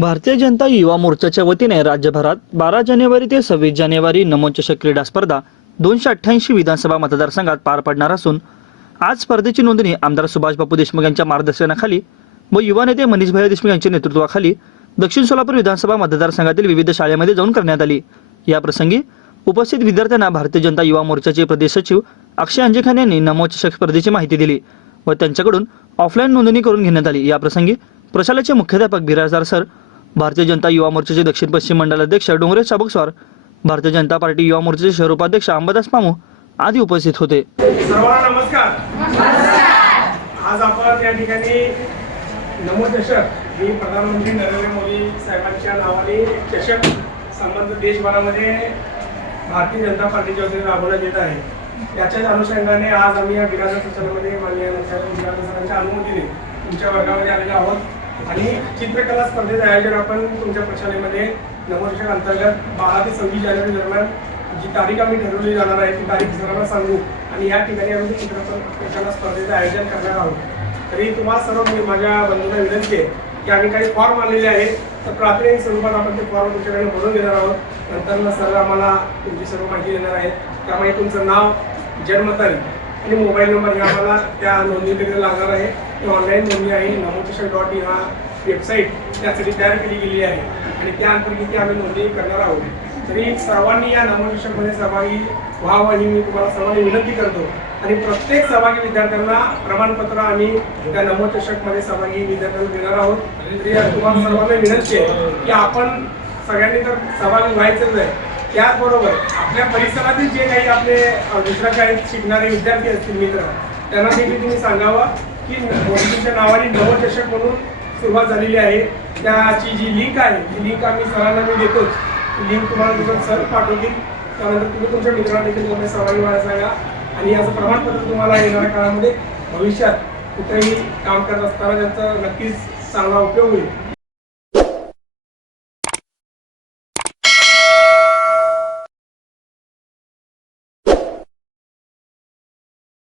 भारतीय जनता युवा मोर्चाच्या वतीने राज्यभरात बारा जानेवारी ते सव्वीस जानेवारी नमोचषक क्रीडा स्पर्धा दोनशे अठ्ठ्याऐंशी विधानसभा मतदारसंघात पार पडणार असून आज स्पर्धेची नोंदणी आमदार सुभाष बापू देशमुख यांच्या मार्गदर्शनाखाली व युवा नेते मनीषभाई देशमुख यांच्या नेतृत्वाखाली दक्षिण सोलापूर विधानसभा मतदारसंघातील विविध शाळेमध्ये जाऊन करण्यात आली. या प्रसंगी उपस्थित विद्यार्थ्यांना भारतीय जनता युवा मोर्चाचे प्रदेश सचिव अक्षय अंजेखान यांनी नमोचषक स्पर्धेची माहिती दिली व त्यांच्याकडून ऑफलाईन नोंदणी करून घेण्यात आली. या प्रसंगी मुख्याध्यापक बिराजदार सर भारतीय जनता युवा मोर्चाचे दक्षिण पश्चिम मंडल अध्यक्ष डोंगरे चाबकस्वार भारतीय जनता पार्टी युवा मोर्चाचे शहर उपाध्यक्ष अंबादास मामू आदी उपस्थित होते. सर्वांना नमस्कार. आज आपण या ठिकाणी नमो चषक ही प्रधानमंत्री नरेंद्र मोदी साहेबांच्या नावाने चषक संबंध देशभरामध्ये भारतीय जनता पार्टीच्या वतीने राबवण्यात येत आहे. याच्याच अनुषंगाने आज आम्ही या बिराजर सचनामध्ये माननीय मुख्यामंत्री बिराजर सरांच्या अनुमतीने तुमच्या वर्गामध्ये आलेलो आहोत. आणि चित्रकला स्पर्धेचं आयोजन आपण तुमच्या प्रशालेमध्ये नववर्षाक अंतर्गत बारा ते सव्वीस जानेवारी दरम्यान जी तारीख आम्ही ठरवली जाणार आहे ती तारीख सर्वांना सांगू. आणि या ठिकाणी आम्ही ते चित्रकला स्पर्धेचं आयोजन करणार आहोत. तरी तुम्हाला सर्व मी माझ्या बंधूंना विनंती आहे की आम्ही काही फॉर्म आणलेले आहेत तर प्राथमिक स्वरूपात आपण ते फॉर्म तुमच्याकडे भरून घेणार आहोत. नंतर सर आम्हाला तुमची सर्व माहिती देणार आहेत. त्यामुळे तुमचं नाव जन्मतारीख आणि मोबाईल नंबर हे आम्हाला त्या नोंदणीकडे लागणार आहे. ऑनलाईन नोंदणी आहे नमोकिशन डॉट इन हा वेबसाईट त्यासाठी तयार केली गेली आहे. आणि त्या अंतर्गत आम्ही नोंदणी करणार आहोत. तरी सर्वांनी या नमोकिशनमध्ये सहभागी व्हावं ही मी तुम्हाला सर्वांनी विनंती करतो. आणि प्रत्येक सहभागी विद्यार्थ्यांना प्रमाणपत्र आम्ही त्या नमोचषकमध्ये सहभागी विद्यार्थ्यांना देणार आहोत. तरी तुम्हाला सर्वांना विनंती आहे की आपण सगळ्यांनी तर सहभागी व्हायचंच आहे. त्याचबरोबर आपल्या परिसरातील जे काही आपले दुसऱ्या काही शिकणारे विद्यार्थी असतील मित्र त्यांना देखील तुम्ही सांगावं. की मोदींच्या नावाने नवचषक म्हणून सुरुवात झालेली आहे. त्याची जी लिंक आहे ती लिंक आम्ही सरांना मी देतोच. लिंक तुम्हाला तुमचं सर पाठवतील. त्यानंतर तुम्ही तुमच्या मित्रांना देखील तुम्ही सहभागी व्हायला सांगा. आणि याचं प्रमाणपत्र तुम्हाला येणाऱ्या काळामध्ये भविष्यात कुठेही काम करत असताना त्याचा नक्कीच चांगला उपयोग होईल.